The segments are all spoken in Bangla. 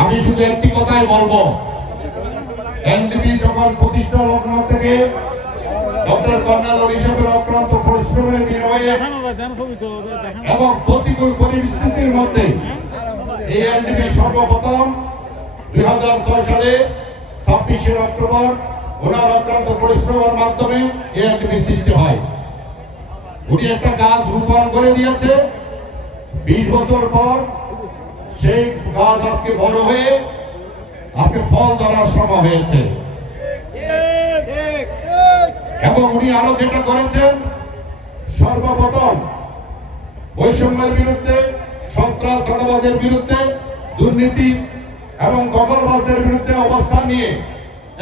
আমি শুধু একটি কথাই বলব। এনডিপি যখন প্রতিষ্ঠা লগ্ন থেকে ডক্টর অক্রান্ত পরিশ্রমের বিনিময়ে এবং প্রতিকূল পরিস্থিতির মধ্যে এই এনডিপি সর্বপ্রথম দুই সালে ছাব্বিশে অক্টোবর ওনার অক্রান্ত পরিশ্রমের মাধ্যমে এই এনডিপি সৃষ্টি হয়। উনি একটা গাছ রোপণ করে দিয়েছে। বিশ বছর পর সেই গাছ আজকে বড় হয়ে আজকে ফল ধরার সময় হয়েছে। এবং উনি আরও যেটা করেছেন, সর্বপ্রথম বৈষম্যের বিরুদ্ধে সন্ত্রাস চাঁদাবাজের বিরুদ্ধে, দুর্নীতি এবং দখলবাজদের বিরুদ্ধে অবস্থান নিয়ে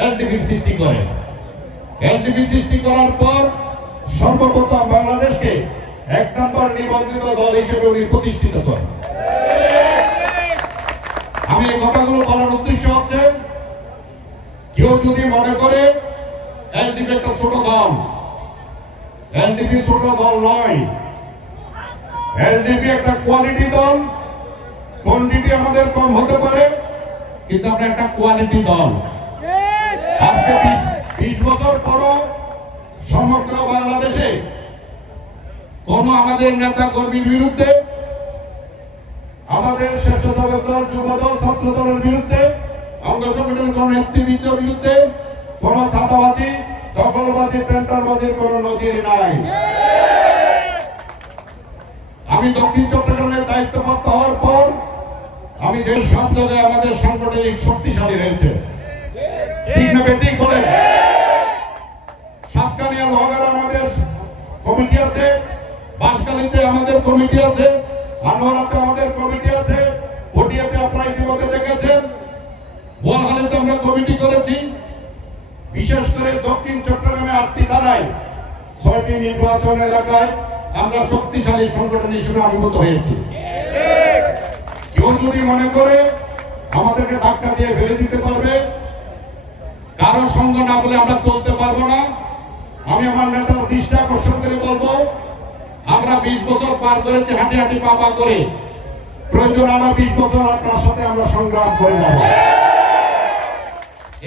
এলডিপি সৃষ্টি করে। এলডিপি সৃষ্টি করার পর সর্বপ্রথম বাংলাদেশকে এক নম্বর নিবন্ধিত দল হিসেবে উনি প্রতিষ্ঠিত করেন। আমি এই কথাগুলো বলার উদ্দেশ্য হচ্ছে, কেউ যদি মনে করে একটা ছোট দল ছোট দল নয়, এলডিপি একটা কোয়ালিটি দল, কোয়ান্টিটি আমাদের কম হতে পারে, কিন্তু আমরা একটা কোয়ালিটি দল। আজকে বিশ বছর পরও সমগ্র বাংলাদেশে কোন আমাদের নেতা কর্মীর বিরুদ্ধে আমাদের স্বেচ্ছাসেবক দল যুব দল ছাত্র দলের বিরুদ্ধে, অঙ্গ সংগঠনের কোন নেতৃবৃন্দের বিরুদ্ধে কোন কোন নজির নাই। আমি দক্ষিণ চট্টগ্রামের দায়িত্বপ্রাপ্ত হওয়ার পর আমি যে সব আমাদের শক্তিশালী রয়েছে ঠিক বলে? আমাদের কমিটি আছে, বাঁশখালীতে আমাদের কমিটি আছে আনোয়ারাতে আমাদের কমিটি আছে, পটিয়াতে আপনারা ইতিমধ্যে দেখেছেন। বোয়ালখালীতে আমরা কমিটি করেছি। বিশেষ করে দক্ষিণ চট্টগ্রামে আটটি ধারায় ছয়টি নির্বাচন এলাকায় আমরা শক্তিশালী সংগঠন হিসেবে আবির্ভূত হয়েছি। কেউ যদি মনে করে আমাদেরকে ধাক্কা দিয়ে ফেলে দিতে পারবে, কারও সঙ্গ না বলে আমরা চলতে পারব না। আমি আমার নেতার দৃষ্টি আকর্ষণ করে বলব আমরা বিশ বছর পার করেছি হাঁটি হাঁটি পা পা করে। প্রয়োজন আরও বিশ বছর আপনার সাথে আমরা সংগ্রাম করে যাব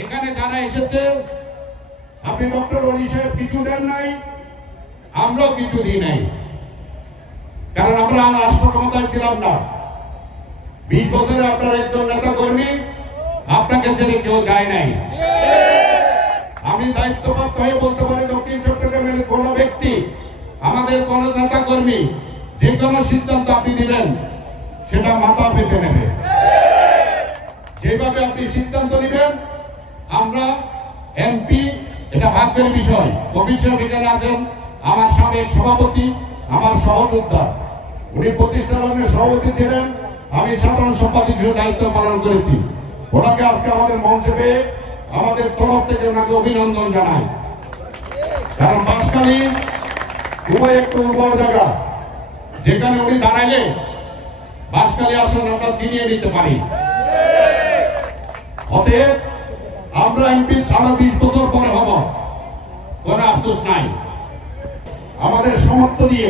এখানে যারা এসেছে আপনি ডক্টর অলি সাহেব কিছু দেন নাই? আমরাও কিছু দিই নাই। কারণ আমরা রাষ্ট্র ক্ষমতায় ছিলাম না। বিশ বছরে আপনার একজন নেতা কর্মী আপনাকে ছেড়ে কেউ যায় নাই। আমি দায়িত্বপ্রাপ্ত হয়ে বলতে পারি দক্ষিণ চট্টগ্রামের কোন ব্যক্তি আমাদের কোন নেতা কর্মী যে কোনো সিদ্ধান্ত আপনি দিবেন, সেটা মাথা পেতে নেবে। যেভাবে আপনি সিদ্ধান্ত নেবেন, আমরা এমপি, এটা ভাগ্যের বিষয়। কমিশন এখানে আছেন, আমার সাবেক সভাপতি, আমার সহযোদ্ধা। উনি প্রতিষ্ঠানের সভাপতি ছিলেন, আমি সাধারণ সম্পাদক হিসেবে দায়িত্ব পালন করেছি। ওনাকে আজকে আমাদের মঞ্চে পেয়ে আমাদের তরফ থেকে ওনাকে অভিনন্দন জানাই। কারণ বাসকালী খুবই একটু উর্বর জায়গা। যেখানে উনি দাঁড়াইলে বাসকালী আসন আমরা চিনিয়ে নিতে পারি। অতএব আমরা এমপি আরও বিশ বছর পরে হব। কোনো আফসোস নাই। আমাদের সমর্থ দিয়ে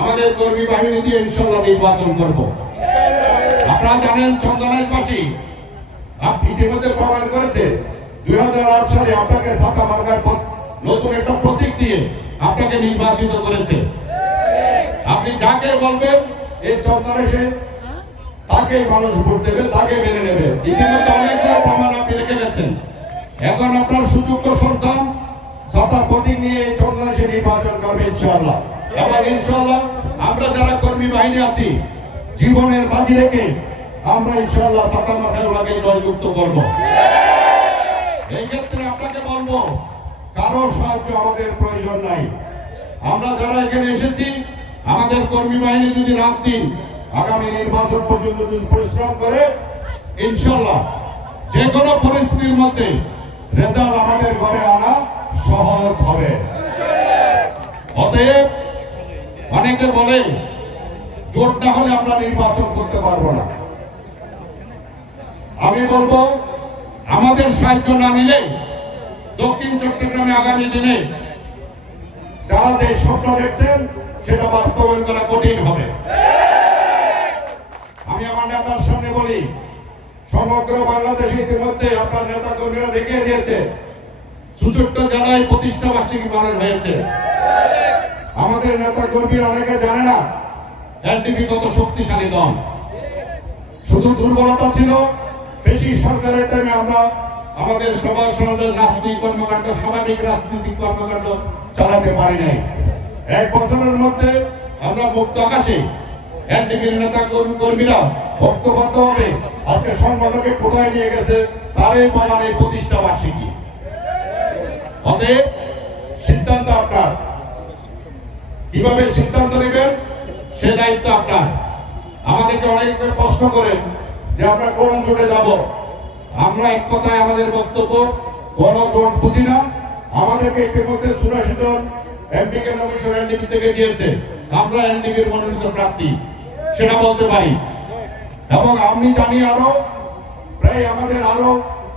আমাদের কর্মী বাহিনী দিয়ে ইনশাল্লাহ নির্বাচন করব। আপনারা জানেন চন্দনের পাশি ইতিমধ্যে প্রমাণ করেছে। দুই হাজার আট সালে আপনাকে ছাতা মার্কার নতুন একটা প্রতীক দিয়ে আপনাকে নির্বাচিত করেছে। আপনি যাকে বলবেন এই চন্দন এসে তাকেই মানুষ ভোট দেবে, তাকে মেনে নেবে। ইতিমধ্যে অনেকগুলো প্রমাণ আপনি রেখে গেছেন। এখন আপনার সুযোগ্য সন্তান ছাতা প্রতীক নিয়ে এসে নির্বাচন করবে, ইনশাআল্লাহ। এবং ইনশাআল্লাহ আমরা যারা কর্মী বাহিনী আছি, জীবনের বাজি রেখে আমরা ইনশাআল্লাহ ছাতা মাথায় ওনাকে জয়যুক্ত করব। এই ক্ষেত্রে আপনাকে বলব কারও সাহায্য আমাদের প্রয়োজন নাই। আমরা যারা এখানে এসেছি, আমাদের কর্মী বাহিনী যদি রাত দিন আগামী নির্বাচন পর্যন্ত যদি পরিশ্রম করে ইনশাল্লাহ যে কোনো পরিস্থিতির মধ্যে রেজাল্ট আমাদের ঘরে আনা সহজ হবে। অতএব অনেকে বলে, জোট না হলে আমরা নির্বাচন করতে পারব না। আমি বলব, আমাদের সাহায্য না নিলে দক্ষিণ চট্টগ্রামে আগামী দিনে যারা যে স্বপ্ন দেখছেন, সেটা বাস্তবায়ন করা কঠিন হবে। আমি আমার নেতার সামনে বলি, সমগ্র বাংলাদেশে ইতিমধ্যে আপনার নেতা কর্মীরা দেখিয়ে দিয়েছে সুযোগটা জেলায় প্রতিষ্ঠা বার্ষিকী পালন হয়েছে। আমাদের নেতা কর্মীরা অনেকে জানে না এনটিপি কত শক্তিশালী দল। শুধু দুর্বলতা ছিল, বেশি সরকারের টাইমে আমরা আমাদের সবার সমাজের রাজনৈতিক কর্মকাণ্ড স্বাভাবিক রাজনৈতিক কর্মকাণ্ড চালাতে পারি নাই। এক বছরের মধ্যে আমরা মুক্ত আকাশে এনটিপির নেতা কর্মীরা হবে। আজকে সংগঠনকে কোথায় নিয়ে গেছে তারই এই প্রতিষ্ঠা বার্ষিকী। অতএব সিদ্ধান্ত আপনার। কীভাবে সিদ্ধান্ত নেবেন, সে দায়িত্ব আপনার। আমাদেরকে অনেক প্রশ্ন করেন যে আমরা কোন জোটে যাব? আমরা এক কথায় আমাদের বক্তব্য কোন জোট বুঝি না আমাদেরকে ইতিমধ্যে চুরাশি এমপি কে নমিনেশন এনডিপি থেকে দিয়েছে। আমরা এনডিপির মনোনীত প্রার্থী, সেটা বলতে পারি। এবং আমি জানি আরও, প্রায় আমাদের আরও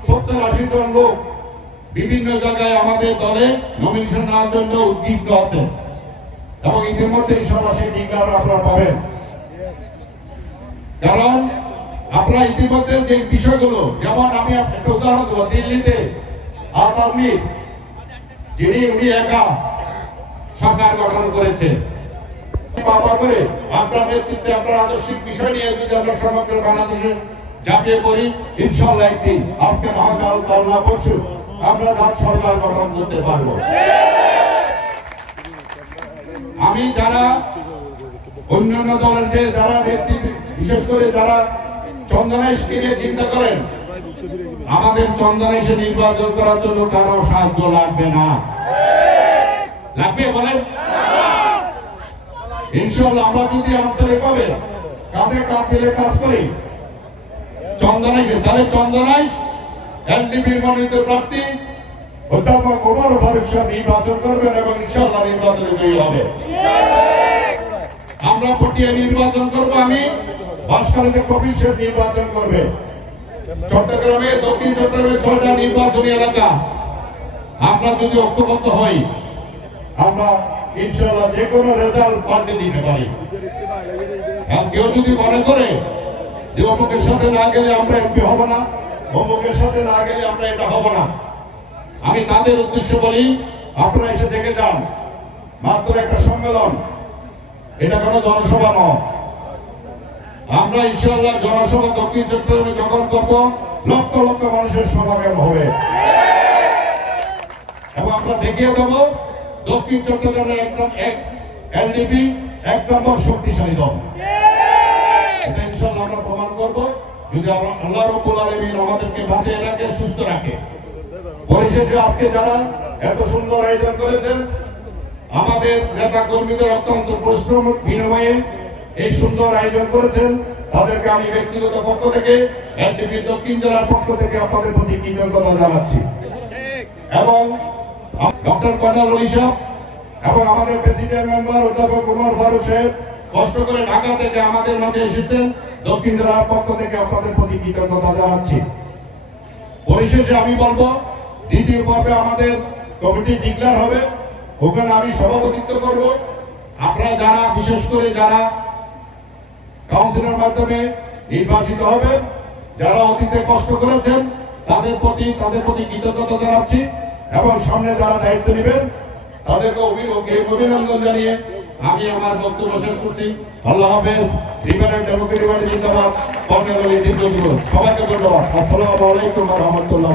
সত্তর আশি জন লোক বিভিন্ন জায়গায় আমাদের দলে নমিনেশন নেওয়ার জন্য উদ্বিগ্ন আছে। এবং ইতিমধ্যে সেই ডিক্লার আপনারা পাবেন। কারণ আপনারা ইতিমধ্যে যে বিষয়গুলো, যেমন আমি একটা উদাহরণ দেবো, দিল্লিতে যিনি উনি একা সরকার গঠন করেছে। আমরা আমরা আমি যারা অন্যান্য দলের যে যারা নেতৃত্ব, বিশেষ করে যারা আমাদের চন্দনেশে নির্বাচন করার জন্য কারও সাহায্য লাগবে না। লাগবে বলেন? ইনশাল্লাহ আমরা যদি আন্তরিক ভাবে কাঁধে কাঁধ মিলে কাজ করি চন্দনাইশে তাহলে চন্দনাইশ এলডিপির মনোনীত প্রার্থী, অধ্যাপক ওমর ফারুক সাহেব নির্বাচন করবেন এবং ইনশাল্লাহ নির্বাচনে জয়ী হবে। আমরা পটিয়া নির্বাচন করব আমি। বাঁশখালীতে সাহেব নির্বাচন করবে। চট্টগ্রামে, দক্ষিণ চট্টগ্রামে ছয়টা নির্বাচনী এলাকা। আমরা যদি ঐক্যবদ্ধ হই, আমরা ইনশাল্লাহ যে কোনো রেজাল্ট পাল্টে দিতে পারি। আর কেউ যদি মনে করে যে অমুকের সাথে না গেলে আমরা এমপি হব না, অমুকের সাথে না গেলে আমরা এটা হব না। আমি তাদের উদ্দেশ্য বলি, আপনারা এসে দেখে যান, মাত্র একটা সম্মেলন, এটা কোনো জনসভা নয়। আমরা ইনশাল্লাহ জনসভা দক্ষিণ চট্টগ্রামে যখন করব, লক্ষ লক্ষ মানুষের সমাগম হবে। এবং আমরা দেখিয়ে দেব, দক্ষিণ চট্টগ্রামের একদম এক এলডিপি এক নম্বর শক্তিশালী দল। আমরা প্রমাণ করব। যদি আল্লাহ রব্বুল আলামিন আমাদেরকে বাঁচিয়ে রাখে, সুস্থ রাখে। পরিশেষে আজকে যারা এত সুন্দর আয়োজন করেছেন, আমাদের নেতা কর্মীদের অত্যন্ত পরিশ্রম, বিনিময়ে এই সুন্দর আয়োজন করেছেন। তাদেরকে আমি ব্যক্তিগত পক্ষ থেকে এনটিপি দক্ষিণ জেলার পক্ষ থেকে আপনাদের প্রতি কৃতজ্ঞতা জানাচ্ছি। এবং ডক্টর কর্নাল অলি এবং আমাদের প্রেসিডেন্ট মেম্বার অধ্যাপক কুমার ফারুক সাহেব কষ্ট করে ঢাকা থেকে আমাদের মাঝে এসেছেন। দক্ষিণ জেলার পক্ষ থেকে আপনাদের প্রতি কৃতজ্ঞতা জানাচ্ছি। পরিশেষে আমি বলব, দ্বিতীয় পর্বে আমাদের কমিটি ডিক্লেয়ার হবে। ওখানে আমি সভাপতিত্ব করব। আপনারা যারা, বিশেষ করে যারা কাউন্সিলের মাধ্যমে নির্বাচিত হবেন। যারা অতীতে কষ্ট করেছেন, তাদের প্রতি তাদের প্রতি কৃতজ্ঞতা জানাচ্ছি এবং সামনে যারা দায়িত্ব নেবেন, তাদেরকে অভিনন্দন জানিয়ে আমি আমার বক্তব্য শেষ করছি। আল্লাহ হাফেজ রিভারেন্ট ডেমোক্রেটিক পার্টি জিন্দাবাদ সবাইকে ধন্যবাদ। আসসালামু রহমতুল্লাহ